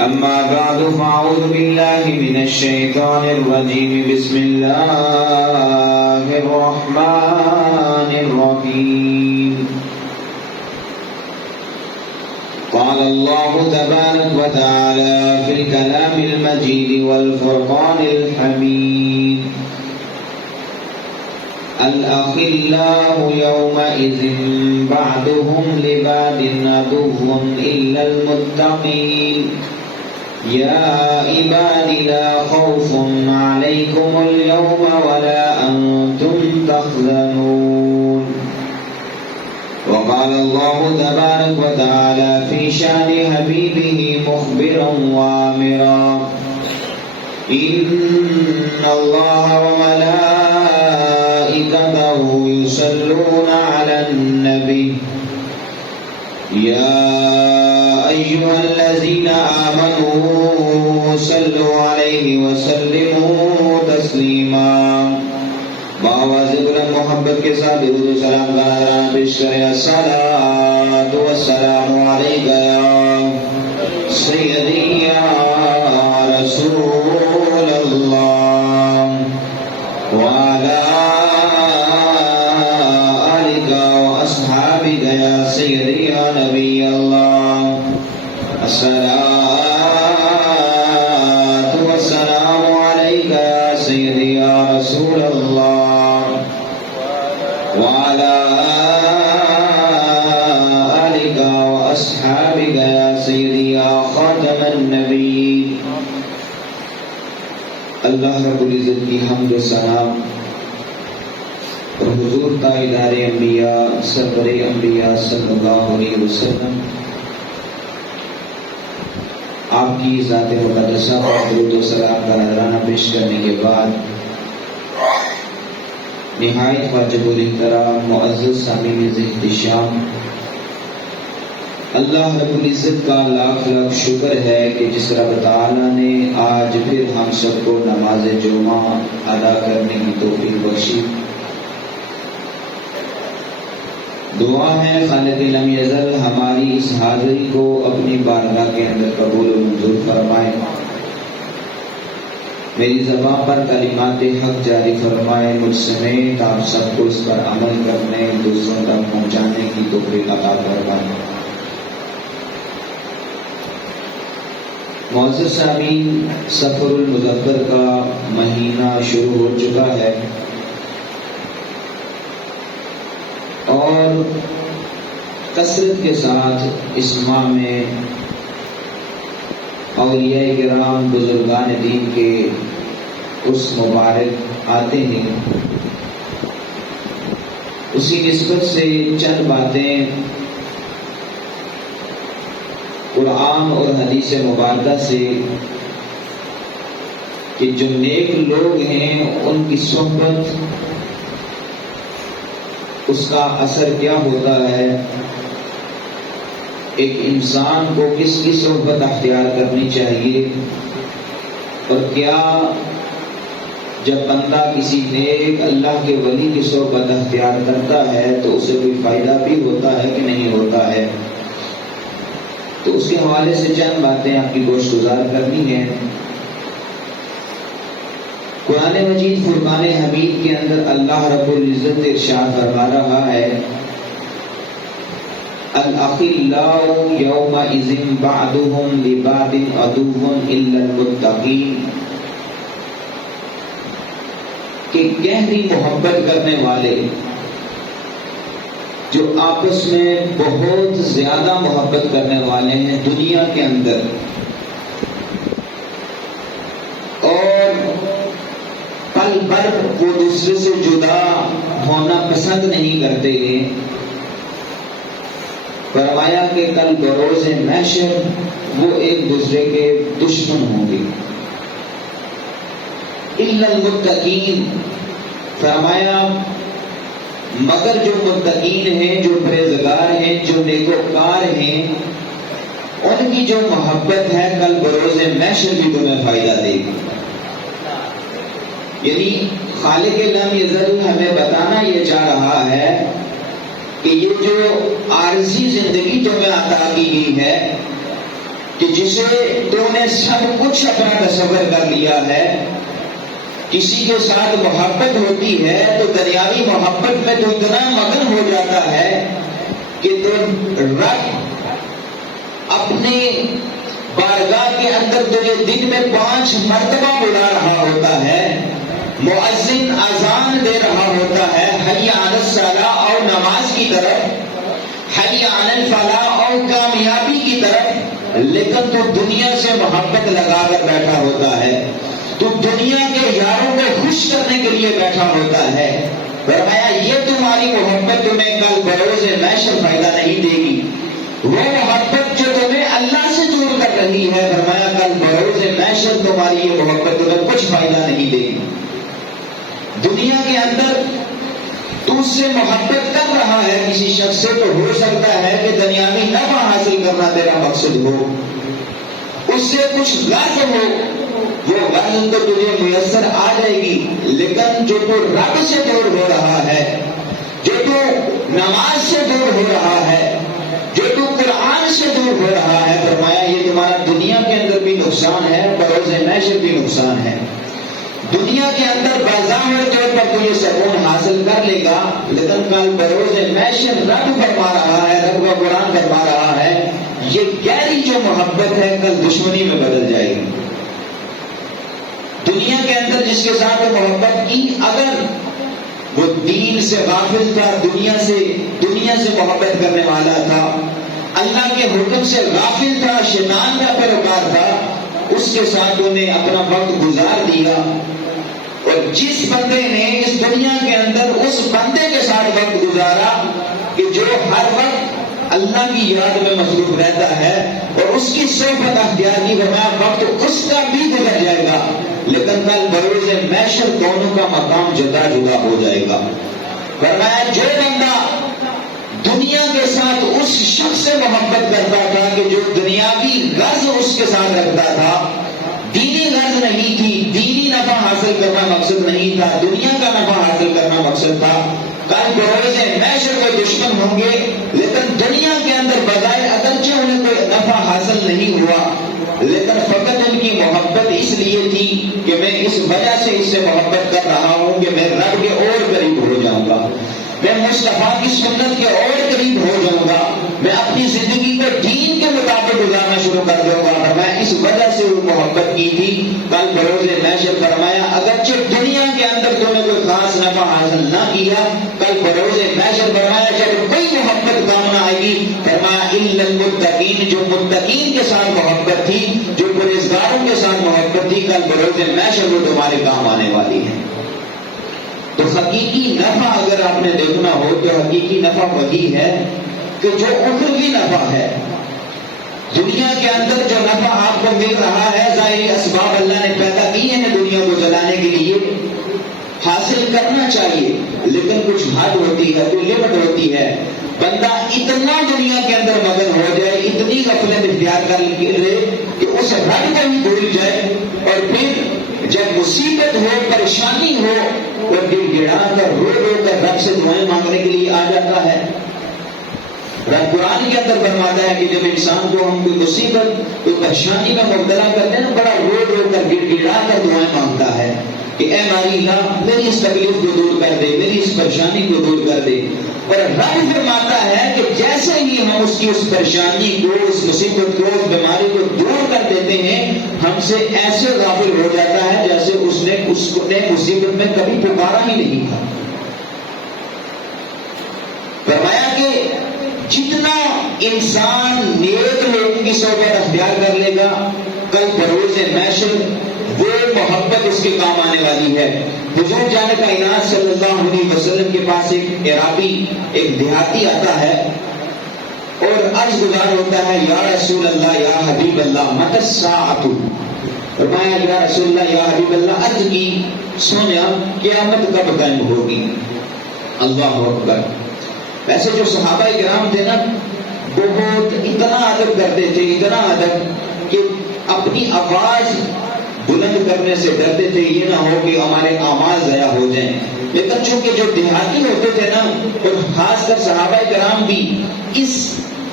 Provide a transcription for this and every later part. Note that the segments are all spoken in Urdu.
أما بعد فأعوذ بالله من الشيطان الرجيم بسم الله الرحمن الرحيم قال الله تبارك وتعالى في الكلام المجيد والفرقان الحميد الأخلاء يومئذ بعضهم لبعض عدو إلا المتقين يا عباد لا خوف عليكم اليوم ولا أنتم تحزنون وقال الله تبارك وتعالى في شأن حبيبه مخبرا وآمرا إن الله وملائكته يصلون على النبي يا أيها الذين آمنوا صلوا عليه وسلموا تسلیما بآواز بلند محبت کے ساتھ درود و سلام کا نذرانہ پیش کریں الصلاۃ والسلام علیک یا سیدی یا رسول اللہ وعلی آلک واصحابک یا سیدی یا نبی اللہ الصلاۃ والسلام علیک یا سیدی یا رسول اللہ وعلی آلک واصحابک یا سیدی یا خاتم النبیین۔ اللہ رب العزت کی حمد و ثنا اور حضور تاجدار انبیاء سرور انبیاء صلی اللہ علیہ وسلم آپ کی ذات مقدسہ پر درود و سلام کا نذرانہ پیش کرنے کے بعد نہایت واجب الاحترام معزز سامعین احتشام، اللہ رب العزت کا لاکھ لاکھ شکر ہے کہ جس رب تعالیٰ نے آج پھر ہم سب کو نماز جمعہ ادا کرنے کی توفیق بخشی۔ دعا ہے خالق لم یزل ہماری اس حاضری کو اپنی بارگاہ کے اندر قبول و منظور فرمائے، میری زبان پر کلمات حق جاری فرمائے، مجھ سمیت آپ سب کو اس پر عمل کرنے دوسروں تک پہنچانے کی توفیق عطا فرمائے۔ معزز سامعین، سفر المظفر کا مہینہ شروع ہو چکا ہے اور کثرت کے ساتھ اس ماہ میں اولیاء کرام بزرگان دین کے اس مبارک آتے ہیں۔ اسی نسبت سے چند باتیں قرآن اور حدیث مبارکہ سے کہ جو نیک لوگ ہیں ان کی صحبت، اس کا اثر کیا ہوتا ہے، ایک انسان کو کس کی صحبت اختیار کرنی چاہیے، اور کیا جب بندہ کسی نیک اللہ کے ولی کی صحبت اختیار کرتا ہے تو اسے کوئی فائدہ بھی ہوتا ہے کہ نہیں ہوتا ہے۔ تو اس کے حوالے سے چند باتیں آپ کی گوش گزار کرنی ہیں۔ قرآن مجید فرقان حمید کے اندر اللہ رب العزت ارشاد فرما رہا ہے الاخلاء یومئذ بعضهم لبعض عدو الا المتقین، کہ گہری محبت کرنے والے جو آپس میں بہت زیادہ محبت کرنے والے ہیں دنیا کے اندر، اور پل بھر وہ دوسرے سے جدا ہونا پسند نہیں کرتے ہیں، فرمایا کہ کل بروز محشر وہ ایک دوسرے کے دشمن ہوں گے۔ الا المتقین، فرمایا مگر جو متقین ہیں، جو پرہیزگار ہیں، جو نیکوکار ہیں، ان کی جو محبت ہے کل بروز محشر بھی تمہیں فائدہ دے گی۔ یعنی خالق لم یزل ہمیں بتانا یہ چاہ رہا ہے کہ یہ جو عارضی زندگی تمہیں عطا کی گئی ہے، کہ جسے تو نے سب کچھ اپنا تصور کر لیا ہے، کسی کے ساتھ محبت ہوتی ہے تو دنیاوی محبت میں تو اتنا مگن ہو جاتا ہے کہ تو رب اپنے بارگاہ کے اندر تجھے دن میں 5 مرتبہ بلا رہا ہوتا ہے، مؤذن اذان دے رہا ہوتا ہے حی علی الصلاۃ اور نماز کی طرف، حی علی الفلاح اور کامیابی کی طرف، لیکن تو دنیا سے محبت لگا کر بیٹھا ہوتا ہے، تو دنیا کے یاروں کو خوش کرنے کے لیے بیٹھا ہوتا ہے۔ فرمایا یہ تمہاری محبت تمہیں کل بروز محشر فائدہ نہیں دے گی، وہ محبت جو تمہیں اللہ سے دور کر رہی ہے، فرمایا کل بروز محشر تمہاری یہ محبت تمہیں کچھ فائدہ نہیں دے گی۔ دنیا کے اندر تو اس سے محبت کر رہا ہے کسی شخص سے، تو ہو سکتا ہے کہ دنیاوی نفع حاصل کرنا تیرا مقصد ہو، اس سے کچھ غرض ہو، وہ غرض تو تجھے میسر آ جائے گی، لیکن جو تو رب سے دور ہو رہا ہے، جو تو نماز سے دور ہو رہا ہے، جو تو قرآن سے دور ہو رہا ہے، فرمایا یہ تمہارا دنیا کے اندر بھی نقصان ہے، بروز محشر بھی نقصان ہے۔ دنیا کے اندر بظاہر طور پر تو یہ سکون حاصل کر لے گا، لیکن کل بروز محشر رب فرما رہا ہے، رب کا قرآن فرما رہا ہے، یہ گہری جو محبت ہے کل دشمنی میں بدل جائے گی۔ دنیا کے اندر جس کے ساتھ محبت کی، اگر وہ دین سے غافل تھا، دنیا سے محبت کرنے والا تھا، اللہ کے حکم سے غافل تھا، شیطان کا پیروکار تھا، اس کے ساتھ انہیں اپنا وقت گزار دیا، اور جس بندے نے اس دنیا کے اندر اس بندے کے ساتھ وقت گزارا کہ جو ہر وقت اللہ کی یاد میں مصروف رہتا ہے اور اس کی صحبت اختیار کی، فرمایا وقت اس کا بھی گزر جائے گا، لیکن کل بروز محشر دونوں کا مقام جدا جدا ہو جائے گا۔ فرمایا جو بندہ دنیا کے ساتھ اس شخص سے محبت کرتا تھا کہ جو دنیاوی غرض اس کے ساتھ رکھتا تھا، دینی غرض نہیں تھی، دینی نفع حاصل کرنا مقصد نہیں تھا، دنیا کا نفع حاصل کرنا مقصد تھا، کل بروز محشر کے دشمن ہوں گے، لیکن دنیا کے اندر بظاہر اگرچہ انہیں کوئی نفع حاصل نہیں ہوا، لیکن فقط ان کی محبت اس لیے تھی کہ میں اس وجہ سے اس سے محبت کر رہا ہوں کہ میں رب کے اور قریب ہو جاؤں گا، میں مصطفیٰ کی سنت کے اور قریب ہو جاؤں گا، میں اپنی زندگی کو دین کے مطابق گزارنا شروع کر دوں گا، اور میں اس وجہ سے وہ محبت کی تھی۔ کل بروز محشر فرمایا اگرچہ دنیا کے اندر تو نے کوئی خاص نفع حاصل نہ کیا، کل بروز محشر فرمایا جب کوئی محبت کام نہ آئے گی، فرمایا الا المتقین، جو متقین کے ساتھ محبت تھی، جو پرہیزگاروں کے ساتھ محبت تھی، کل بروز محشر وہ تمہارے کام آنے والی ہے۔ تو حقیقی نفع اگر آپ نے دیکھنا ہو تو حقیقی نفع وہی ہے کہ جو اخروی نفع ہے۔ دنیا کے اندر جو نفع آپ کو مل رہا ہے، ظاہری اسباب اللہ نے پیدا کیے ہیں دنیا کو چلانے کے لیے، حاصل کرنا چاہیے، لیکن کچھ حد ہوتی ہے، کوئی لمٹ ہوتی ہے۔ بندہ اتنا دنیا کے اندر مگن ہو جائے، اتنی غفلت اختیار کر لے کہ اس رب کو ہی بھول جائے، اور پھر جب مصیبت ہو، پریشانی ہو، اور گڑ گڑا کر رو رو کر رب سے دعائیں مانگنے کے لیے آ جاتا ہے۔ رب قرآن کے اندر فرماتا ہے کہ جب انسان کو ہم کوئی مصیبت، کوئی پریشانی میں مبتلا کرتے ہیں نا، بڑا رو رو کر گڑ گڑا کر دعائیں مانگتا ہے کہ اے ہماری اللہ میری اس تکلیف کو دور کر دے، میری اس پریشانی کو دور کر دے۔ اور رب فرماتا ہے کہ جیسے ہی ہم اس کی اس پریشانی کو، اس مصیبت کو، اس بیماری کو دور کر دیتے ہیں، ہم سے ایسے غافل ہو جاتا ہے جیسے اس نے مصیبت میں کبھی پکارا ہی نہیں تھا۔ فرمایا کہ جتنا انسان نیک لوگوں کی صحبت اختیار کر لے گا، کل بروز محشر وہ محبت اس کے کام آنے والی ہے۔ حضور جان کائنات صلی اللہ علیہ وسلم کے پاس ایک عرابی، ایک دیہاتی آتا ہے اور عرض گزار ہوتا ہے، یا رسول اللہ، یا حبیب اللہ، متی الساعۃ۔ فرمایا یا رسول اللہ، یا حبیب اللہ، عرض کی سونا قیامت کب قائم ہوگی؟ اللہ اکبر۔ ویسے جو صحابہ کرام تھے نا، بہت اتنا ادب کرتے تھے، اتنا ادب کہ اپنی آواز بلند کرنے سے ڈرتے تھے یہ نہ ہو کہ ہمارے اعمال ضائع ہو جائیں۔ لیکن چونکہ جو دیہاتی ہوتے تھے نا، اور خاص کر صحابہ کرام بھی اس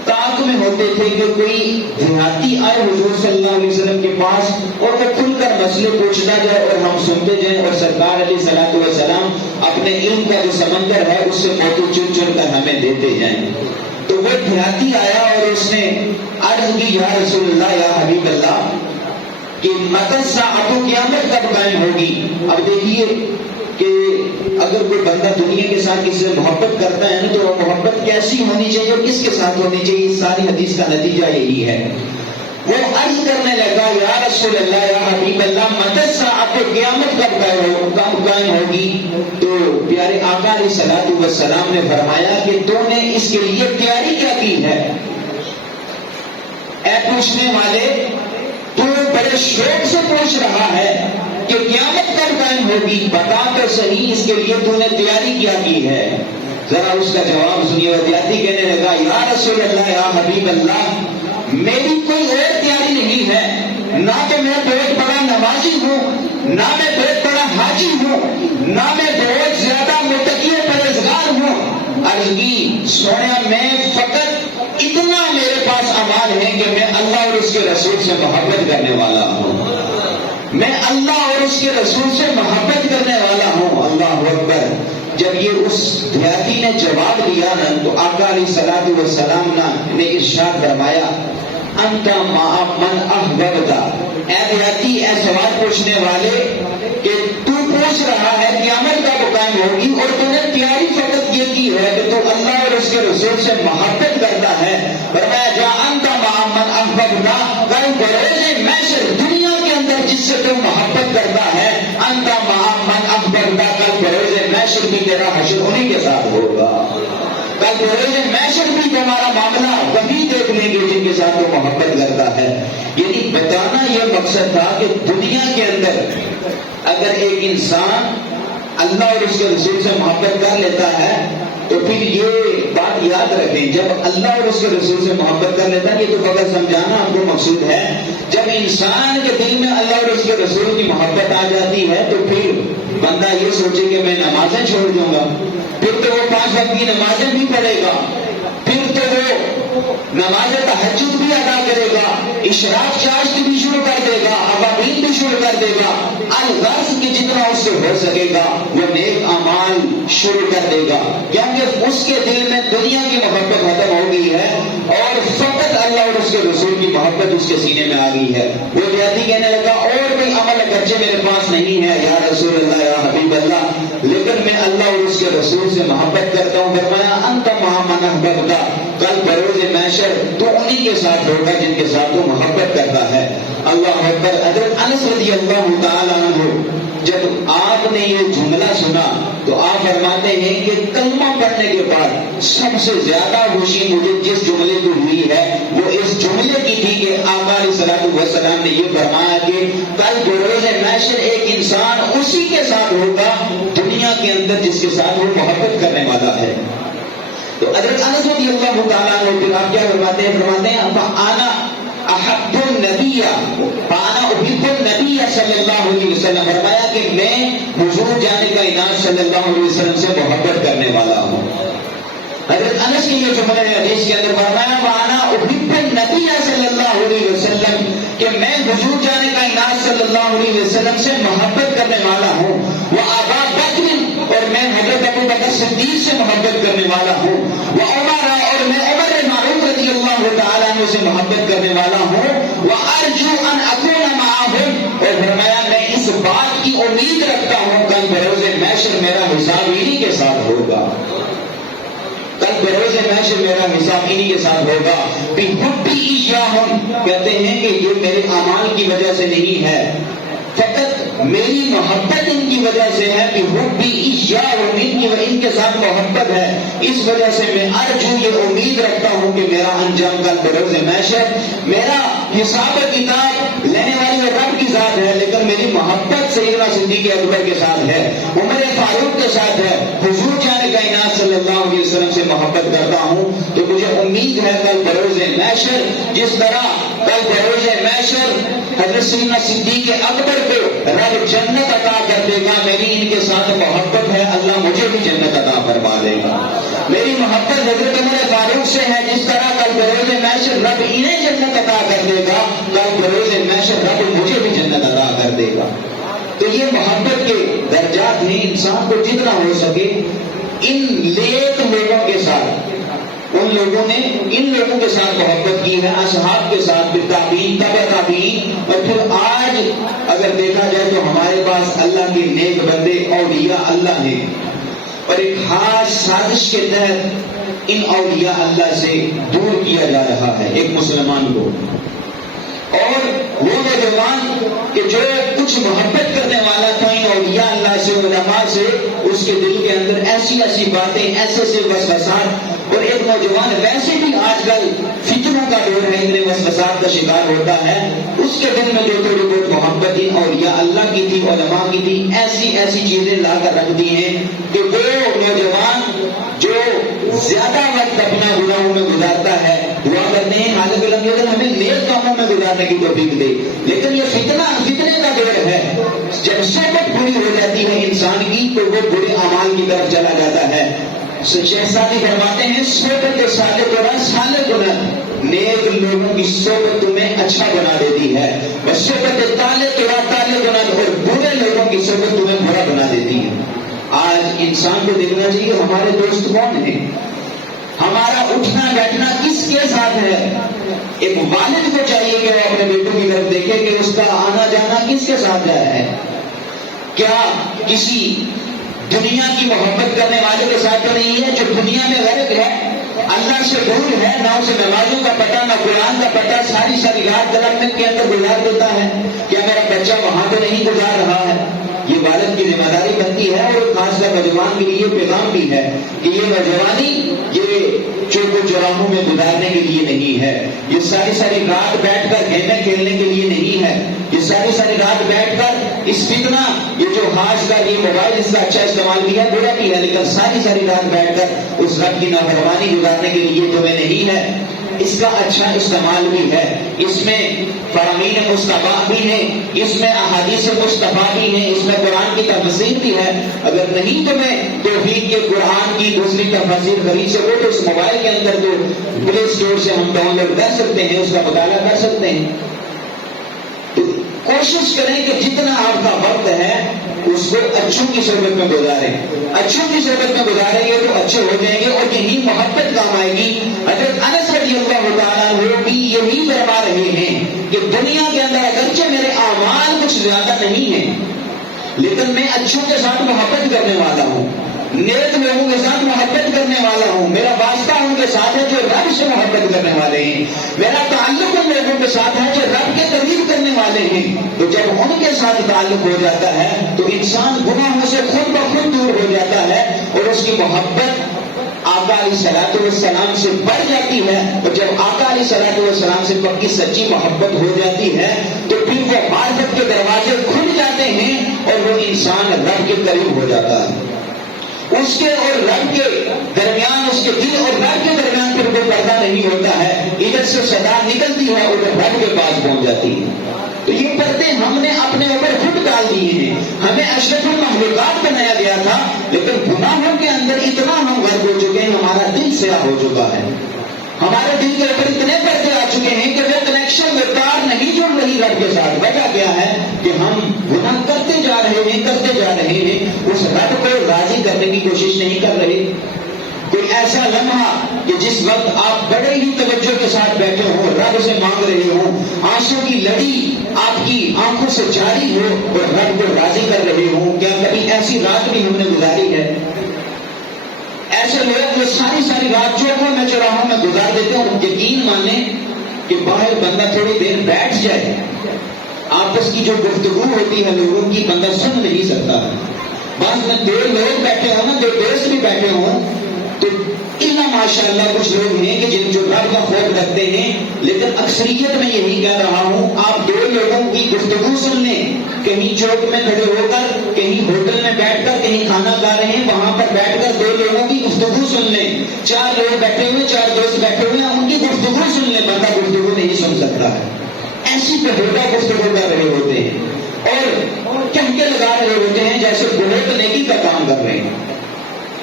طاق میں ہوتے تھے کہ کوئی دیہاتی آئے حضور صلی اللہ علیہ وسلم کے پاس اور وہ کھل کر مسئلے پوچھتا جائے اور ہم سنتے جائیں، اور سرکار علیہ الصلوۃ والسلام اپنے علم کا جو سمندر ہے اس سے موتی چن چن کر ہمیں دیتے جائیں۔ تو وہ دیہاتی آیا اور اس نے عرض کی یا رسول اللہ، یا حبیب اللہ، کہ متی الساعۃ، قیامت کب قائم ہوگی؟ اب دیکھیے کہ اگر کوئی بندہ دنیا کے ساتھ کسی سے محبت کرتا ہے نا تو وہ محبت کیسی ہونی چاہیے اور کس کے ساتھ ہونی چاہیے، اس ساری حدیث کا نتیجہ یہی ہے۔ وہ عرض کرنے لگا یا رسول اللہ، یا حبیب اللہ، متی الساعۃ، قیامت کب قائم ہوگی؟ تو پیارے آقا علیہ الصلوۃ والسلام نے فرمایا کہ تو نے اس کے لیے تیاری کیا کی ہے؟ اے پوچھنے والے، تو بڑے شوق سے پوچھ رہا ہے کہ قیامت کب قائم ہوگی، بتا تو صحیح اس کے لیے تو نے تیاری کیا کی ہے؟ ذرا اس کا جواب سنیے۔ دیہاتی کہنے لگا یا رسول اللہ، یا حبیب اللہ، میری کوئی اور تیاری نہیں ہے، نہ تو میں بہت بڑا نمازی ہوں، نہ میں بہت بڑا حاجی ہوں، نہ میں بہت زیادہ متقی پرہیزگار ہوں۔ عرض کی سویا میں فقط اتنا میرے پاس اعمال ہے کہ میں اللہ اور اس کے رسول سے محبت کرنے والا ہوں، میں اللہ اور اس کے رسول سے محبت کرنے والا ہوں۔ اللہ اکبر۔ جب یہ اس دیہاتی نے جواب دیا نا تو آقا علیہ الصلوۃ والسلام نے ارشاد فرمایا انت مع من احببت، اے دیہاتی، اے سوال پوچھنے والے، کہ تو پوچھ رہا ہے قیامت کب قائم ہوگی اور تو نے تیاری فقط یہ کی ہے کہ تو اللہ اور اس کے رسول سے محبت کرتا ہے۔ فرمایا جا انت مع من احببت، کل بروز محشر دنیا کے اندر جس سے تو محبت کرتا ہے، انت مع من احببت، کل بروز محشر بھی تیرا حشر انہی کے ساتھ ہوگا۔ کل بروز محشر بھی تمہارا معاملہ وہی دیکھ لیں گے جن کے ساتھ وہ محبت کرتا ہے۔ یعنی بتانا یہ مقصد تھا کہ دنیا کے اندر اگر ایک انسان اللہ اور اس کے رسول سے محبت کر لیتا ہے تو پھر یہ بات یاد رکھیں، جب اللہ اور اس کے رسول سے محبت کر لیتا ہے، یہ تو فقط سمجھانا آپ کو مقصود ہے، جب انسان کے دل میں اللہ اور اس کے رسول کی محبت آ جاتی ہے تو پھر بندہ یہ سوچے کہ میں نمازیں چھوڑ دوں گا، پھر تو وہ 5 وقت کی نمازیں بھی پڑھے گا، پھر تو وہ نماز تہجد بھی ادا کرے گا، اشراق چاشت بھی شروع کر دے گا، ابابین بھی شروع کر دے گا، الغرض کی جتنا اس سے ہو سکے گا وہ نیک اعمال شروع کر دے گا، کیونکہ اس کے دل میں دنیا کی محبت ختم ہو گئی ہے اور فقط اللہ اور اس کے رسول کی محبت اس کے سینے میں آ گئی ہے۔ وہ دیہاتی کہنے لگا اور کوئی عمل اگرچہ میرے پاس نہیں ہے یا رسول اللہ، یا حبیب اللہ، لیکن میں اللہ اور اس کے رسول سے محبت کرتا ہوں۔ فرمایا انت مع من احببت، کل بروز محشر تو انہی کے ساتھ ہوگا جن کے ساتھ تو محبت کرتا ہے۔ اللہ اکبر۔ حضرت انس رضی اللہ تعالیٰ عنہ جب آپ نے یہ جملہ سنا تو آپ فرماتے ہیں کہ کلمہ پڑھنے کے بعد سب سے زیادہ خوشی مجھے جس جملے کو ہوئی ہے وہ اس جملے کی تھی کہ آقا علیہ الصلوۃ والسلام نے یہ فرمایا کہ کل بروز محشر ایک انسان اسی کے ساتھ ہوگا دنیا کے اندر جس کے ساتھ وہ محبت کرنے والا ہے۔ تو حضرت انس رضی اللہ تعالیٰ عنہ پھر آپ کیا فرماتے ہیں فانا احب النبی، فانا احب النبی صلی اللہ علیہ وسلم، فرمایا کہ میں حضور جانے کا انعام صلی اللہ علیہ وسلم سے محبت کرنے والا ہوں۔ حضرت انس کی یہ جملہ ہے حدیث کے اندر، فرمایا فانا احب النبی صلی اللہ علیہ وسلم، کہ میں حضور جانے کا انعام صلی اللہ علیہ وسلم سے محبت کرنے والا ہوں، وہ ابا بکر، اور میں حضرت ابو بکر صدیق سے محبت کرنے والا ہوں، وہ عمر، اور میں عمر معروف رضی اللہ تعالیٰ عنہ سے محبت کرنے والا ہوں، وہ ارجو ان اکون معهم، اور فرمایا میں اس بات کی امید رکھتا ہوں کل بروز محشر میرا حساب انہی کے ساتھ ہوگا، کل بروز محشر میرا حساب انہی کے ساتھ ہوگا۔ بحبی ایاہم، کہتے ہیں کہ یہ میرے اعمال کی وجہ سے نہیں ہے، فقط میری محبت ان کی وجہ سے ہے، بحبی ایاہم، ان کے ساتھ محبت ہے، اس وجہ سے میں ارجو، یہ امید رکھتا ہوں کہ میرا انجام کل بروز محشر، میرا حساب و کتاب لینے والی رب کی ذات ہے لیکن میری محبت سیدنا صدیق اکبر کے ساتھ ہے، عمر فاروق کے ساتھ ہے، حضور جانے کا انعام صلی اللہ علیہ وسلم سے محبت کرتا ہوں، تو مجھے امید ہے کل بروز محشر جس طرح کل بروز محشر حضرت سیدنا صدیق اکبر کو رب جنت عطا کر دے گا، میری ان کے ساتھ محبت ہے، اللہ مجھے بھی جنت عطا فرما دے گا۔ میری محبت حضرت عمر معروف سے ہیں جس طرح کل بروز محشر رب انہیں جنت عطا کر دے گا، کل بروز محشر رب مجھے بھی جنت عطا کر دے گا۔ تو یہ محبت کے درجات ہیں، انسان کو جتنا ہو سکے ان نیک لوگوں کے ساتھ، ان لوگوں نے ان لوگوں کے ساتھ محبت کی ہے، اصحاب کے ساتھ، پھر تابعین، تبع تابعین، اور پھر آج اگر دیکھا جائے تو ہمارے پاس اللہ کے نیک بندے اولیاء اللہ ہیں، اور ایک خاص سازش کے تحت ان اولیاء اللہ سے دور کیا جا رہا ہے ایک مسلمان کو۔ اور وہ نوجوان کہ جو کچھ محبت کرنے والا تھا ان اولیاء اللہ سے، علماء سے، اس کے دل کے اندر ایسی ایسی باتیں، ایسے ایسے وسوسات، اور ایک نوجوان ویسے بھی آج کل فتنوں کا دور ہے، اتنے وسوسات کا شکار ہوتا ہے، اس کے دل میں جو تھوڑی بہت محبت ان اولیاء اللہ کی تھی، علماء کی تھی، ایسی ایسی چیزیں لا کر رکھ دی ہیں کہ وہ نوجوان جو زیادہ وقت اپنا گناہوں میں گزارتا ہے، دعا کرتے ہیں حالت اگر ہمیں نیک کاموں میں گزارنے کی توفیق دے، لیکن یہ فتنے کا دور ہے، جب صحبت بری ہو جاتی ہے انسان کی تو وہ برے اعمال کی طرف چلا جاتا ہے۔ شیخ سعدی فرماتے ہیں صحبت صالح و صالح گناہ، نیک لوگوں کی صحبت تمہیں اچھا بنا دیتی ہے، اور صحبت طالب گناہ، اور برے لوگوں کی صحبت تمہیں برا بنا دیتی ہے۔ آج انسان کو دیکھنا چاہیے ہمارے دوست کون ہیں، ہمارا اٹھنا بیٹھنا کس کے ساتھ ہے۔ ایک والد کو چاہیے کہ وہ اپنے بیٹوں کی طرف دیکھے کہ اس کا آنا جانا کس کے ساتھ جا رہا ہے، کیا کسی دنیا کی محبت کرنے والے کے ساتھ تو نہیں ہے جو دنیا میں غرق ہے، اللہ سے دور ہے، نہ اسے نمازوں کا پتہ، نہ قرآن کا پتہ، ساری ساری رات درخت کے اندر گزار دیتا ہے، کیا میرا بچہ وہاں تو نہیں گزار رہا ہے۔ یہ والد کی ذمہ داری بنتی ہے، اور خاص کر نوجوان کے لیے پیغام بھی ہے کہ یہ نوجوانی یہ چوک و چوراہوں میں گزارنے کے لیے نہیں ہے، یہ ساری ساری رات بیٹھ کر گیمیں کھیلنے کے لیے نہیں ہے، یہ ساری ساری رات بیٹھ کر اس فتنہ، یہ جو خاص کر یہ موبائل اس کا اچھا استعمال بھی ہے برا بھی ہے، لیکن ساری ساری رات بیٹھ کر اس رب کی نافرمانی گزارنے کے لیے تمہیں نہیں ہے، اس کا اچھا استعمال بھی ہے، اس میں فرامین مصطفیٰ بھی ہیں، اس میں احادیث مصطفیٰ بھی ہیں، اس میں قرآن کی تفسیر بھی ہے۔ اگر نہیں تمہیں توحید کے قرآن کی دوسری تفسیر خرید سکو تو اس موبائل کے اندر تو پلے اسٹور سے ہم ڈاؤن لوڈ کر سکتے ہیں، اس کا مطالعہ کر سکتے ہیں۔ تو کوشش کریں کہ جتنا آپ کا وقت ہے اس کو اچھوں کی صحبت میں گزاریں، اچھوں کی صحبت میں گزاریں گے تو اچھے ہو جائیں گے، اور یہی محبت کام آئے گی۔ حضرت انس رضی اللہ تعالیٰ عنہ بھی یہی فرما رہے ہیں کہ دنیا کے اندر اگرچہ میرے اعمال کچھ زیادہ نہیں ہیں، لیکن میں اچھوں کے ساتھ محبت کرنے والا ہوں، نیک لوگوں کے ساتھ محبت کرنے والا ہوں، میرا واسطہ ان کے ساتھ ہے جو رب سے محبت کرنے والے ہیں، میرا تعلق ان لوگوں کے ساتھ ہے جو رب کے قریب کرنے والے ہیں۔ تو جب ان کے ساتھ تعلق ہو جاتا ہے تو انسان گناہوں سے خود بخود دور ہو جاتا ہے، اور اس کی محبت آقا علیہ الصلوۃ والسلام سے بڑھ جاتی ہے، اور جب آقا علیہ الصلوۃ والسلام سے پکی سچی محبت ہو جاتی ہے تو پھر وہ معرفت کے دروازے کھل جاتے ہیں، اور وہ انسان رب کے قریب ہو جاتا ہے۔ اس کے اور رب کے درمیان، اس کے دل اور رب کے درمیان پھر کوئی پردہ نہیں ہوتا ہے، ادھر سے صدا نکلتی ہے ادھر رب کے پاس پہنچ جاتی ہے۔ تو یہ پردے ہم نے اپنے اوپر خود ڈال دیے ہیں، ہمیں اشرف المخلوقات بنایا گیا تھا، لیکن گناہوں کے اندر اتنا ہم غرق ہو چکے ہیں، ہمارا دل سیاہ ہو چکا ہے، ہمارے دل کے اوپر اتنے پردے آ چکے ہیں کہ وہ کنیکشن میں تار نہیں جڑ رہی رب کے ساتھ۔ وجہ کیا ہے کہ ہم گناہ کرتے جا رہے ہیں، اس رب کو راضی کرنے کی کوشش نہیں کر رہے۔ کوئی ایسا لمحہ کہ جس وقت آپ بڑے ہی توجہ کے ساتھ بیٹھے ہوں، رب سے مانگ رہے ہوں، آنسوں کی لڑی آپ کی آنکھوں سے جاری ہو اور رب کو راضی کر رہے ہوں، کیا کبھی ایسی رات بھی ہم نے گزاری ہے؟ ایسے لوگ وہ ساری ساری رات چوکوں میں چوراہوں میں گزار دیتے ہیں، اور یقین مانیں کہ باہر بندہ تھوڑی دیر بیٹھ جائے، آپس کی جو گفتگو ہوتی ہے لوگوں کی بندہ سن نہیں سکتا۔ بعض میں دو لوگ بیٹھے ہوں نا، دو دوست بھی بیٹھے ہوں، تو اللہ ماشاء اللہ کچھ لوگ ہیں کہ جن جو رب کا خوف رکھتے ہیں، لیکن اکثریت میں یہی کہہ رہا ہوں، آپ دو لوگوں کی گفتگو سن لیں، کہیں چوک میں کھڑے ہو کر، کہیں ہوٹل میں بیٹھ کر، کہیں کھانا کھا رہے ہیں وہاں پر بیٹھ کر دو لوگوں کی گفتگو سن لیں، چار لوگ بیٹھے ہوئے، چار دوست بیٹھے ہوئے ہیں، ان کی گفتگو سن لیں، بندہ گفتگو نہیں سن سکتا ہے، ایسی بہوٹا گفتگو کر رہے ہوتے ہیں اور کہکے لگا رہے ہوتے ہیں جیسے بہت نیکی کا کام کر رہے ہیں۔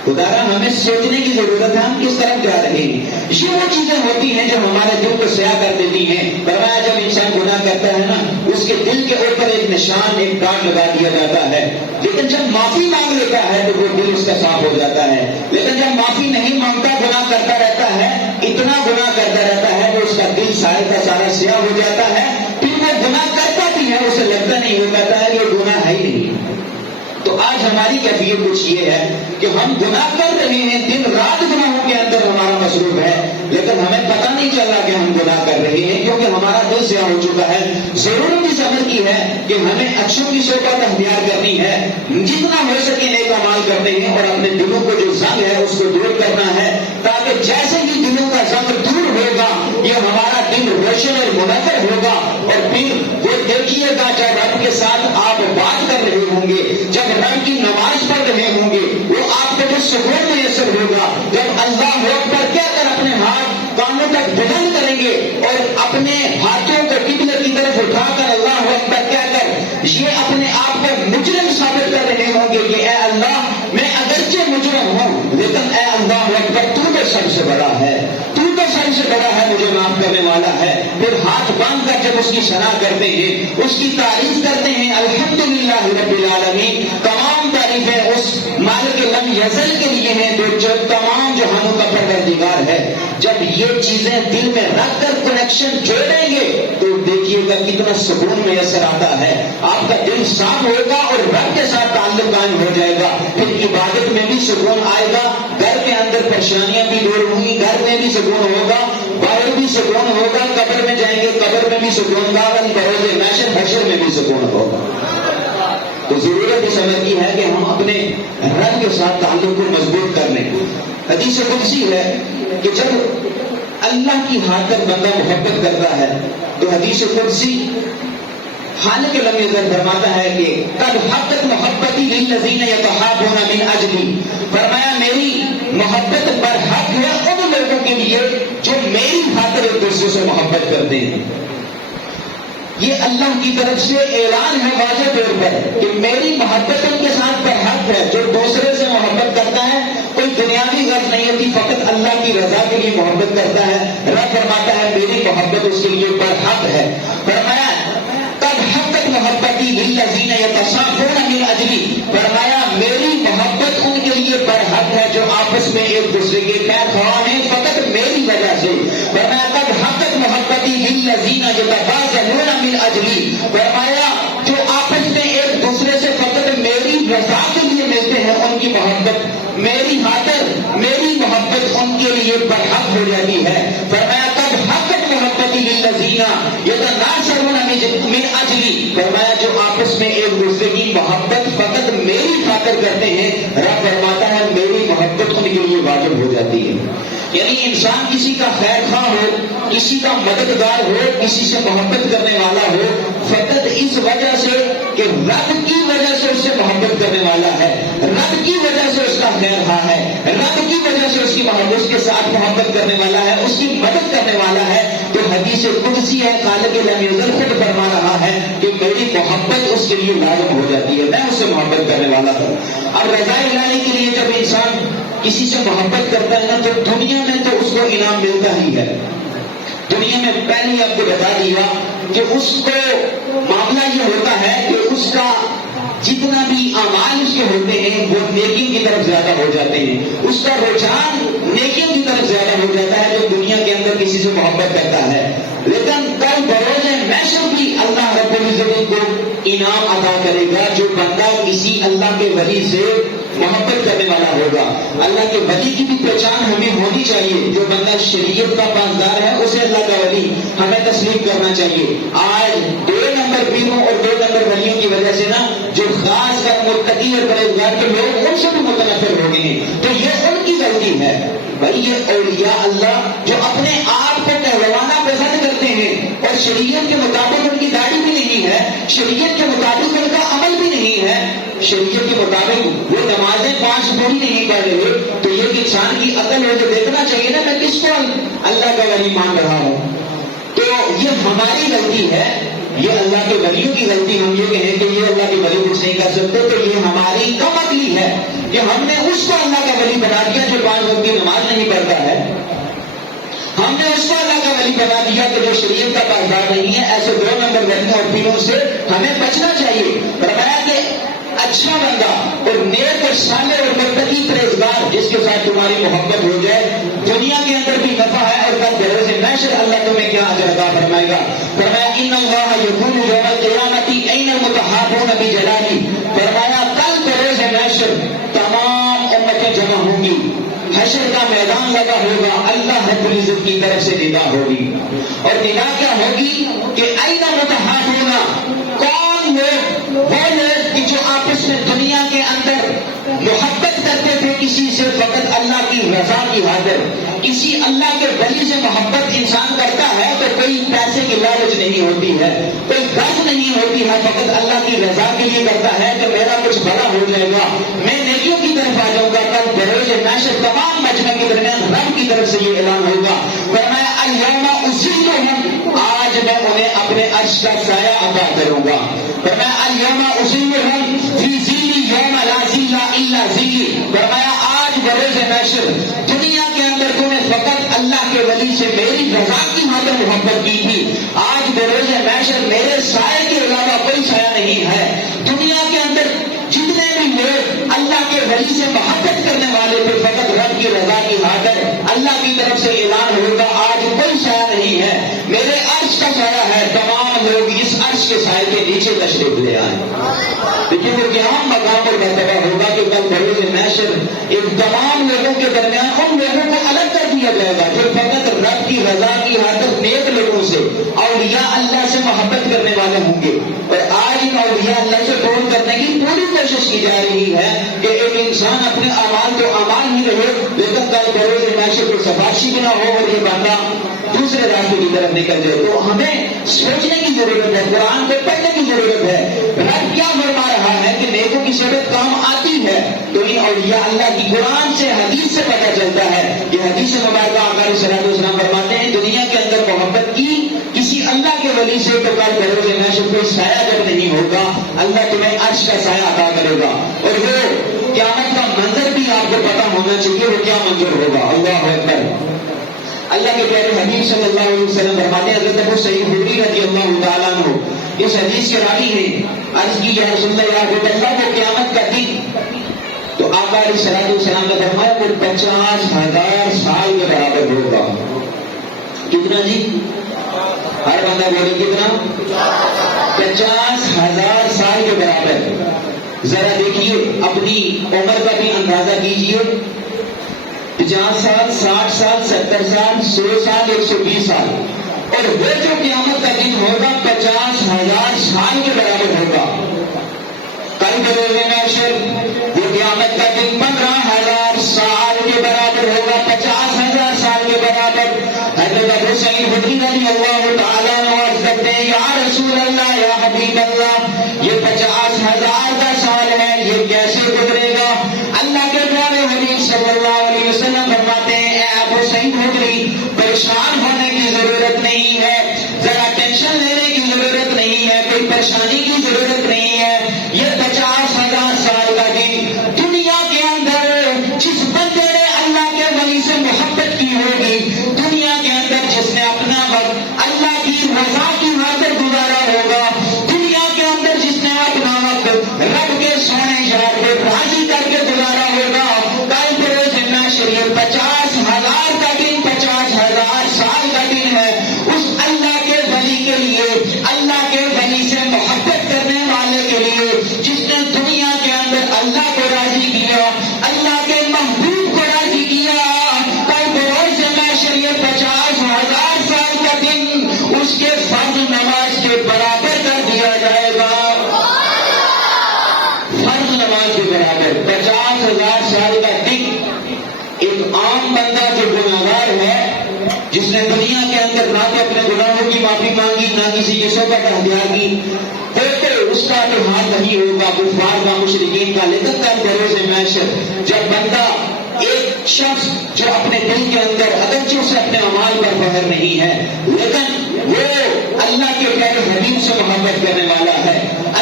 خدارا ہمیں سوچنے کی ضرورت ہے ہم کس طرف جا رہے ہیں. یہ وہ چیزیں ہوتی ہیں جو ہمارے دل کو سیاہ کر دیتی ہیں. فرمایا جب انسان گناہ کرتا ہے نا اس کے دل کے اوپر ایک نشان ایک کاٹ لگا دیا جاتا ہے، لیکن جب معافی مانگ لیتا ہے تو وہ دل اس کا صاف ہو جاتا ہے. لیکن جب معافی نہیں مانگتا گناہ کرتا رہتا ہے، اتنا گناہ کرتا رہتا ہے کہ اس کا دل سارے کا سارا سیاہ ہو جاتا ہے. پھر وہ گناہ کرتا بھی ہے اسے لگتا نہیں، وہ کہتا ہے کہ گناہ ہے ہی نہیں. تو آج ہماری کیفیت کچھ یہ ہے کہ ہم گناہ کر رہے ہیں، دن رات گناہوں کے اندر ہمارا مصروف ہے، لیکن ہمیں پتہ نہیں چل رہا کہ ہم گناہ کر رہے ہیں کیونکہ ہمارا دل سیاہ ہو چکا ہے. ضرورت اس عمل کی ہے کہ ہمیں اچھوں کی صحبت اختیار کرنی ہے، جتنا ہو سکے نیک اعمال کرنے ہیں اور اپنے دلوں کو جو زنگ ہے اس کو دور کرنا ہے، تاکہ جیسے ہی دلوں کا زنگ دور ہوگا یہ ہمارا دل روشن اور منور ہوگا. اور پھر وہ دیکھیے گا جب رب کے ساتھ آپ بات کر رہے ہوں گے، جب رب کی نماز پڑھ رہے ہوں گے، وہ آپ کو جو سکون میسر ہوگا. جب اللہ اکبر کہہ کر اپنے ہاتھ کانوں تک بلند کریں گے اور اپنے ہاتھوں کو قبلے کی طرف اٹھا کر اللہ اکبر کہہ کر یہ اپنے آپ کو مجرم ثابت کر رہے ہوں گے کہ اے اللہ میں اگرچہ مجرم ہوں لیکن اے اللہ اکبر تو سب سے بڑا ہے، تو سب سے بڑا ہے، مجھے معاف کرنے والا ہے. پھر ہاتھ باندھ کر جب اس کی ثنا کرتے ہیں، اس کی تعریف کرتے ہیں، الحمدللہ رب العالمین، تمام تعریفیں اس مالک لم یزل کے لیے ہیں جو تمام جہانوں کا پروردگار ہے. جب یہ چیزیں دل میں رکھ کر کنیکشن جوڑیں گے تو دیکھیے گا کتنا سکون میسر آتا ہے. آپ کا دل صاف ہوگا اور رب کے ساتھ تعلق قائم ہو جائے گا. پھر عبادت میں بھی سکون آئے گا، گھر کے اندر پریشانیاں بھی دور ہوں گی، گھر میں بھی سکون ہوگا، باہر بھی سکون ہوگا، قبر میں جائیں گے قبر میں بھی سکون ہوگا، بروز محشر حشر میں بھی سکون ہوگا. تو ضرورت اس عمل کی ہے کہ ہم اپنے رب کے ساتھ تعلق کو مضبوط کر لیں. حدیث قدسی ہے کہ جب اللہ کی خاطر بندہ محبت کرتا ہے تو حدیث قدسی خالق لم یزل فرماتا ہے کہ قد حقت محبتی للذین یتحابون من اجلی، فرمایا میری محبت برحق ہے ان لوگوں کے لیے جو میری خاطر ایک دوسرے سے محبت کرتے ہیں. یہ اللہ کی طرف سے اعلان ہے واضح طور پر کہ میری محبت ان کے ساتھ برحق ہے. جو دوسرے سے محبت کرتا ہے کوئی دنیاوی غرض نہیں ہوتی، فقط اللہ کی رضا کے لیے محبت کرتا ہے. رب فرماتا ہے میری محبت اس کے لیے برحق ہے. فرمایا قد حقت محبتی للذین یتصافون من اجلی، فرمایا میری محبت ان کے لیے برحق ہے جو آپس میں ایک دوسرے کے خیر خواہ ہیں فقط میری وجہ سے. فرمایا قد حقت محبتی للذین یتبازلون من اجلی، فرمایا جو آپس میں ایک دوسرے سے فقط میری رضا کے لیے ملتے ہیں ان کی محبت میری خاطر میری محبت ان کے لیے برحق ہو جاتی ہے. فرمایا قد حقت محبتی للذین یتناصرون من اجلی، فرمایا جو آپس میں ایک دوسرے کی محبت فقط میری خاطر کرتے ہیں، رب فرماتا ہے میری محبت ان کے لیے واجب ہو جاتی ہے. یعنی انسان کسی کا خیر خواہ ہو، کسی کا مددگار ہو، کسی سے محبت کرنے والا ہو فقط اس وجہ سے کہ رب کی وجہ سے اس سے محبت کرنے والا ہے، رب کی وجہ سے اس کا خیر خواہ ہے، رب کی وجہ سے اس کی محبت اس کے ساتھ محبت کرنے والا ہے، اس کی مدد کرنے والا ہے. تو حدیث قدسی ہے خالق لم یزل خود فرما رہا ہے کہ میری محبت اس کے لیے لازم ہو جاتی ہے، میں اس سے محبت کرنے والا ہوں. اب رضا الہی کے لیے جب انسان کسی سے محبت کرتا ہے نا تو دنیا میں تو اس کو انعام ملتا ہی ہے. دنیا میں پہلے آپ کو بتا دیا کہ اس کو معاملہ یہ ہوتا ہے کہ اس کا جتنا بھی اعمال اس کے ہوتے ہیں وہ نیکی کی طرف زیادہ ہو جاتے ہیں، اس کا رجحان نیکی کی طرف زیادہ ہو جاتا ہے جو دنیا کے اندر کسی سے محبت کرتا ہے. لیکن کل بروز محشر بھی اللہ رب العزت کو انعام عطا کرے گا جو بندہ کسی اللہ کے ولی سے محبت کرنے والا ہوگا. اللہ کے ولی کی بھی پہچان ہمیں ہونی چاہیے. جو بندہ شریعت کا پاسدار ہے اسے اللہ کا ولی ہمیں تسلیم کرنا چاہیے. آج 2 نمبر پیروں اور 2 نمبر ولیوں کی وجہ سے نا جو خاص کر متقی اور پرہیزگار کے لوگ ان سے بھی متنفر ہو گئے ہیں تو یہ ان کی غلطی ہے. بھائی یہ اولیاء اللہ جو اپنے آپ کو کہلوانا پسند کرتے ہیں اور شریعت کے مطابق ان کی داڑھی بھی نہیں ہے، شریعت کے مطابق ان کا عمل بھی نہیں ہے، شریعت کے مطابق وہ نمازیں 5 پوری نہیں پڑھ رہے، تو یہ انسان کی عقل ہے جو دیکھنا چاہیے نا میں کس کو اللہ کا ولی مان رہا ہوں. تو یہ ہماری غلطی ہے، یہ اللہ کے ولیوں کی غلطی. ہم یہ کہیں کہ یہ اللہ کے ولی کچھ نہیں کر سکتے تو یہ ہماری کم ولی ہے کہ ہم نے اس کو اللہ کا ولی بنا دیا جو 5 وقت کی نماز نہیں پڑھتا ہے، ہم نے اس کو اللہ کا ولی بنا دیا کہ جو شریعت کا پاسدار نہیں ہے. ایسے 2 نمبر ولیوں اور پھروں سے ہمیں بچنا چاہیے. فرمایا کہ اچھا بندہ اور نیک اور صالح اور متقی پرہیزگار جس کے ساتھ تمہاری محبت ہو جائے، دنیا کے اندر بھی نفع ہے اور کل بروز محشر اللہ تمہیں کیا اجر عطا فرمائے گا. فرمایا ان اللہ یقول یوم القیامۃ این المتحابون بجلالی. فرمایا کل بروز محشر تمام امتیں جمع ہوں گی، حشر کا میدان لگا ہوگا، اللہ رب العزت کی طرف سے ندا ہوگی. اور ندا کیا ہوگی کہ این متحابون، کون لوگ؟ وہ لوگ کہ جو آپس میں دنیا کے اندر محبت کرتے تھے کسی سے فقط اللہ کی رضا کی خاطر. کسی اللہ کے ولی سے محبت انسان کرتا ہے تو کوئی پیسے کی لالچ نہیں ہوتی ہے، کوئی غرض نہیں ہوتی ہے، فقط اللہ کی رضا کے لیے کرتا ہے کہ میرا کچھ بڑا ہو جائے گا، میں نیکیوں کی طرف آ جاؤں گا. کل بروز محشر تمام مجمع کے درمیان رب کی طرف سے یہ اعلان ہوگا. فرمایا الیوم اذلھم، آج میں انہیں اپنے عرش کا سایہ عطا کروں گا. فرمایا الیوم اذلھم فی ظلی یوم لا ظل الا ظلی. فرمایا آج بروز محشر دنیا کے اندر تم نے فقط اللہ کے ولی سے میری رضا کی خاطر محبت کی تھی، آج بروز محشر میرے سائے کے علاوہ کوئی سایہ نہیں ہے. دنیا کے اندر جتنے بھی لوگ اللہ کے ولی سے محبت کرنے والے تھے فقط رب کی رضا کی خاطر، اللہ کی طرف سے اعلان ہوگا آج کوئی سایہ نہیں ہے، میرے عرش کا سایہ ہے. تمام لوگ اس عرش کے سائے کے نیچے تشریف لے آئے. لیکن وہ کیا مقام اور مرتبہ ہوگا کہ کل بروز محشر ایک تمام لوگوں کے درمیان ان لوگوں کو الگ کر دیا جائے گا جو فقط رب کی رضا کی خاطر نیک لوگوں سے، اولیاء اللہ سے محبت کرنے والے ہوں گے. اور آج ان اولیاء اللہ سے دور کرنے کی پوری کوشش کی جا رہی ہے کہ ایک انسان اپنے اعمال تو اعمال ہی رہے لیکن کل بروز محشر کو سفارشی بھی نہ ہو اور یہ بندہ دوسرے راستے کی طرف نکل جائے. تو ہمیں سوچنے کی ضرورت ہے، قرآن کو پڑھنے کی ضرورت ہے. رب کیا فرما رہا ہے کہ نیکوں کی صحبت کام آتی ہے. تو ان اولیاء اللہ کی قرآن سے حدیث سے پتہ چلتا ہے. یہ حدیث مبارکہ آقا علیہ الصلوۃ والسلام فرماتے ہیں دنیا کے اندر محبت کی کسی اللہ کے ولی سے تو کل بروز محشر کوئی سایہ جب نہیں ہوگا، اللہ تمہیں عرش کا سایہ عطا کرے گا. اور وہ قیامت کا منظر بھی آپ کو پتہ ہونا چاہیے وہ کیا منظر ہوگا. اللہ اکبر. اللہ کے پیارے حبیب صلی اللہ علیہ وسلم فرماتے ہیں، حضرت ابو سعید خدری رضی اللہ تعالیٰ عنہ اس حدیث کے راوی نے عرض کی یا رسول اللہ کو قیامت کا دن تو آقا علیہ الصلوۃ والسلام نے فرمایا وہ 50,000 سال کے برابر ہوگا. کتنا جی؟ ہر بندہ بولے کتنا؟ 50,000 سال کے برابر. ذرا دیکھیے اپنی عمر کا بھی اندازہ کیجیے. 50 سال، 60 سال، 70 سال، 100 سال، 120 سال. اور وہ جو قیامت کا دن ہوگا 50,000 سال کے برابر ہوگا. کل بروز محشر وہ قیامت کا دن 15,000 سال کے برابر ہوگا، 50,000 سال کے برابر. حضرت ابو سعید خدری رضی اللہ تعالیٰ عنہ عرض کرتے ہیں یا رسول اللہ یا حبیب اللہ یہ 50,000 کا سال ہے، یہ کیسے گزرے گا؟ اللہ کے پیارے حبیب صلی اللہ علیہ وسلم فرماتے ہیں اے ابو سعید خدری پریشان ہونے کی ضرورت نہیں ہے، ذرا ٹینشن لینے کی ضرورت نہیں ہے، کوئی پریشانی کی ضرورت نہیں ہے. یہ 50,000 سال کا دن دنیا کے اندر جس بندے نے اللہ کے ولی سے محبت کی ہوگی، دنیا کے اندر جس نے اپنا وقت اللہ کی رضا کی خاطر گزارا ہوگا، دنیا کے اندر جس نے اپنا وقت رب کے سونے یار کو راضی کر کے گزارا ہوگا، کل بروز محشر یہ 50,000 کا دن 50,000 سال کا دن ہے. اس اللہ کے ولی کے لیے، اللہ کے ولی سے محبت کرنے والے کے لیے جس نے دنیا کے اندر اللہ کو راضی کیا، اللہ کے محبوب کو راضی کیا، کل بروز محشر یہ 50,000 سال کا دن اس کے فرض نماز کے برابر کر دیا جائے گا. فرض نماز کے برابر 50,000 سال کا دن. ایک عام بندہ جو گناہگار ہے جس نے دنیا کے اندر نہ تو اپنے گناہوں کی معافی مانگی نہ کسی کے صحبت اختیار کی، تو اس کا تو ہاتھ نہیں ہوگا کفار کا، مشرکین کا. لیکن کل بروز محشر جب بندہ ایک شخص جو اپنے دل کے اندر اگرچہ اسے اپنے اعمال پر فخر نہیں ہے لیکن وہ اللہ کے پیارے حبیب سے محبت کرنے والا ہے،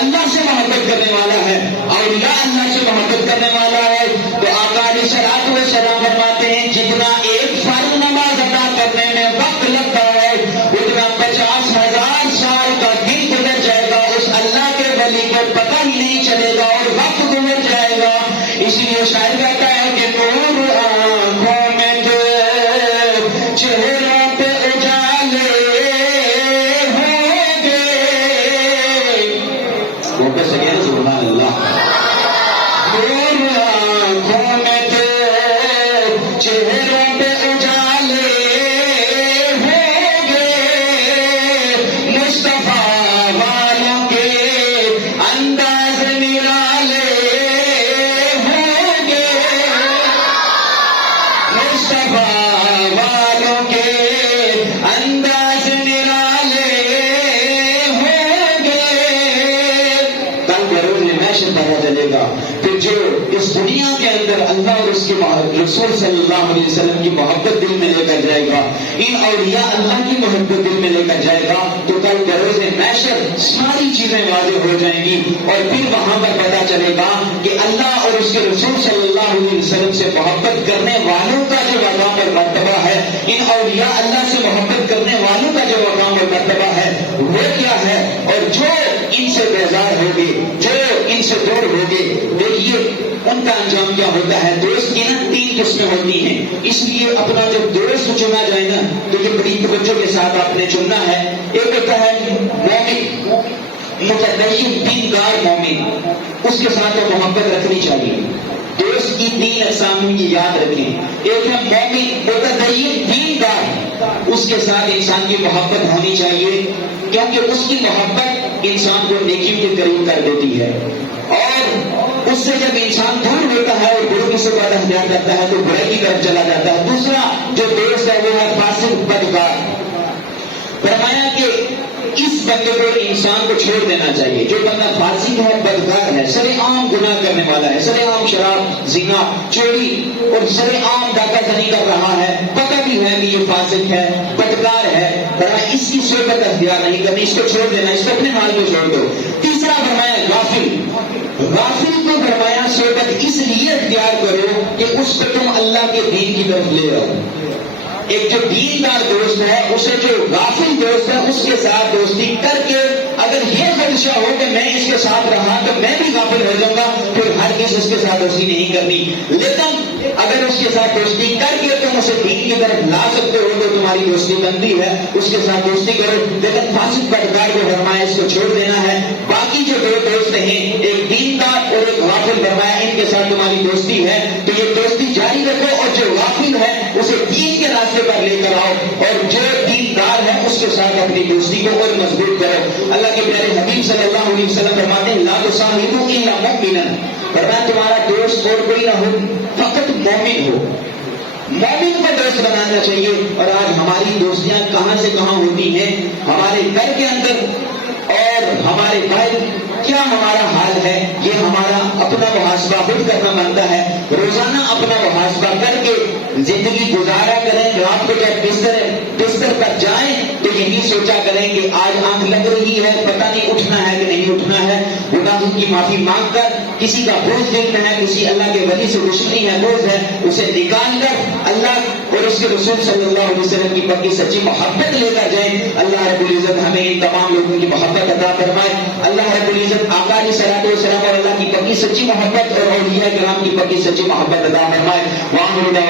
اللہ سے محبت کرنے والا ہے، اولیاء اللہ سے محبت کرنے والا ہے، تو آقا علیہ الصلوۃ والسلام فرماتے ہیں جتنا ایک فرض نماز ادا کرنے میں وقت لگتا ہے اتنا 50,000 سال کا دن گزر جائے گا، اس اللہ کے ولی کو پتہ ہی نہیں چلے گا اور وقت گزر جائے گا۔ اس لیے شاعر کہتا ہے کہ نور آنکھوں میں تو چہروں پہ اجالے ہوں گے، وہ پہ سکے سبحان اللہ۔ نور آنکھوں میں تو چہروں پہ اجالے ہوں گے، مصطفیٰ والوں کے انداز نرالے ہوں گے، مصطفیٰ والوں کے انداز نرالے ہوں گے۔ کل بروز محشر پتہ چلے گا کہ جو اس دنیا کے اندر اللہ اور اس کے رسول صلی اللہ علیہ وسلم کی محبت دل میں لے کر جائے گا، ان اولیاء اللہ کی محبت دل میں لے کر جائے گا، تو کل بروز محشر ساری چیزیں واضح ہو جائیں گی، اور پھر وہاں پر پتہ چلے گا کہ اللہ اور اس کے رسول صلی اللہ علیہ وسلم سے محبت کرنے والوں کا جو مقام اور مرتبہ ہے، ان اولیاء اللہ سے محبت کرنے والوں کا جو مقام اور مرتبہ ہے وہ کیا ہے، اور جو ان سے بیزار ہوگے، جو ان سے دور ہوگے، دیکھیے ان کا انجام کیا ہوتا ہے۔ دوست کی نا 3 قسمیں ہوتی ہیں، اس لیے اپنا جب دوست چنا جائے نا تو یہ بڑی توجہ کے ساتھ آپ نے چننا ہے۔ ایک ہوتا ہے مومن، متدین دیندار مومن، اس کے ساتھ تو محبت رکھنی چاہیے۔ دوست کی 3 اقسام کی یاد رکھیں، ایک ہے مومن متدین دیندار، اس کے ساتھ انسان کی محبت ہونی چاہیے، کیونکہ اس کی محبت انسان کو نیکیوں کے قریب کر دیتی ہے، اور اس سے جب انسان دور ہوتا ہے اور برے سے بد اختیار کرتا ہے تو برائی کی طرف چلا جاتا ہے۔ دوسرا جو دوست ہے وہ ہے فاسق بدکار۔ فرمایا کہ اس بندے کو انسان کو چھوڑ دینا چاہیے، جو بندہ فاسق ہے، بدکار ہے، سرے عام گناہ کرنے والا ہے، سرے عام شراب، زنا، چوری اور سرے عام ڈاکہ زنی کر رہا ہے، پتہ بھی ہے کہ یہ فاسق ہے، بدکار ہے، فرمایا اس کی صحبت اختیار نہیں کرنی، اس کو چھوڑ دینا، اس کو اپنے حال پہ چھوڑ دو۔ تیسرا فرمایا غافل، غافل کو فرمایا صحبت اس لیے اختیار کرو کہ اس کو تم اللہ کے دین کی طرف لے آؤ۔ ایک جو دیندار دوست ہے اسے جو غافل دوست ہے اس کے ساتھ دوستی کر کے اگر یہ خدشہ ہو کہ میں اس کے ساتھ رہا تو میں بھی غافل ہو جاؤں گا، پھر ہرگز اس کے ساتھ دوستی نہیں کرنی۔ لیکن اگر اس کے ساتھ دوستی کر کے تم اسے دین کی طرف لا سکتے ہو تو تمہاری دوستی بنتی ہے، اس کے ساتھ دوستی کرو۔ لیکن فاسق بدکار کو فرمایا اس کو چھوڑ دینا ہے۔ باقی جو 2 دوست ہیں، ایک دیندار اور ایک غافل، فرمایا ان کے ساتھ تمہاری دوستی ہے تو یہ دوستی جاری رکھو، اور جو غافل ہے اسے دین کے راستے پر لے کر آؤ، اور جو دیندار ہے اس کے ساتھ اپنی دوستی کو اور مضبوط کرو۔ اللہ کے پیارے حبیب صلی اللہ علیہ وسلم فرماتے ہیں لا تصاحبوا الا مؤمنا، فرمایا تمہارا دوست اور کوئی نہ ہو، فقط مومن ہو۔ مومن کو دوست بنانا چاہیے۔ اور آج ہماری دوستیاں کہاں سے کہاں ہوتی ہیں، ہمارے گھر کے اندر اور ہمارے باہر کیا ہمارا حال ہے، یہ ہمارا اپنا محاسبہ خود کرنا بنتا ہے۔ روزانہ اپنا محاسبہ کر کے زندگی گزارا کریں۔ رات کو جب بستر پر جائیں تو یہی سوچا کریں کہ آج آنکھ لگ رہی ہے، پتہ نہیں اٹھنا ہے کہ نہیں اٹھنا ہے، گناہوں کی معافی مانگ کر، کسی کا بوجھ دل میں ہے، کسی اللہ کے ولی سے دشمنی ہے، بوجھ ہے، اسے نکال کر اللہ اور اس کے رسول صلی اللہ علیہ وسلم کی پکی سچی محبت لے کر جائیں۔ اللہ رب العزت ہمیں ان تمام لوگوں کی محبت عطا فرمائے۔ اللہ رب العزت آقا علیہ الصلوۃ والسلام اور اللہ کی پکی سچی محبت اور اولیاء کرام کی پکی سچی محبت عطا فرمائے۔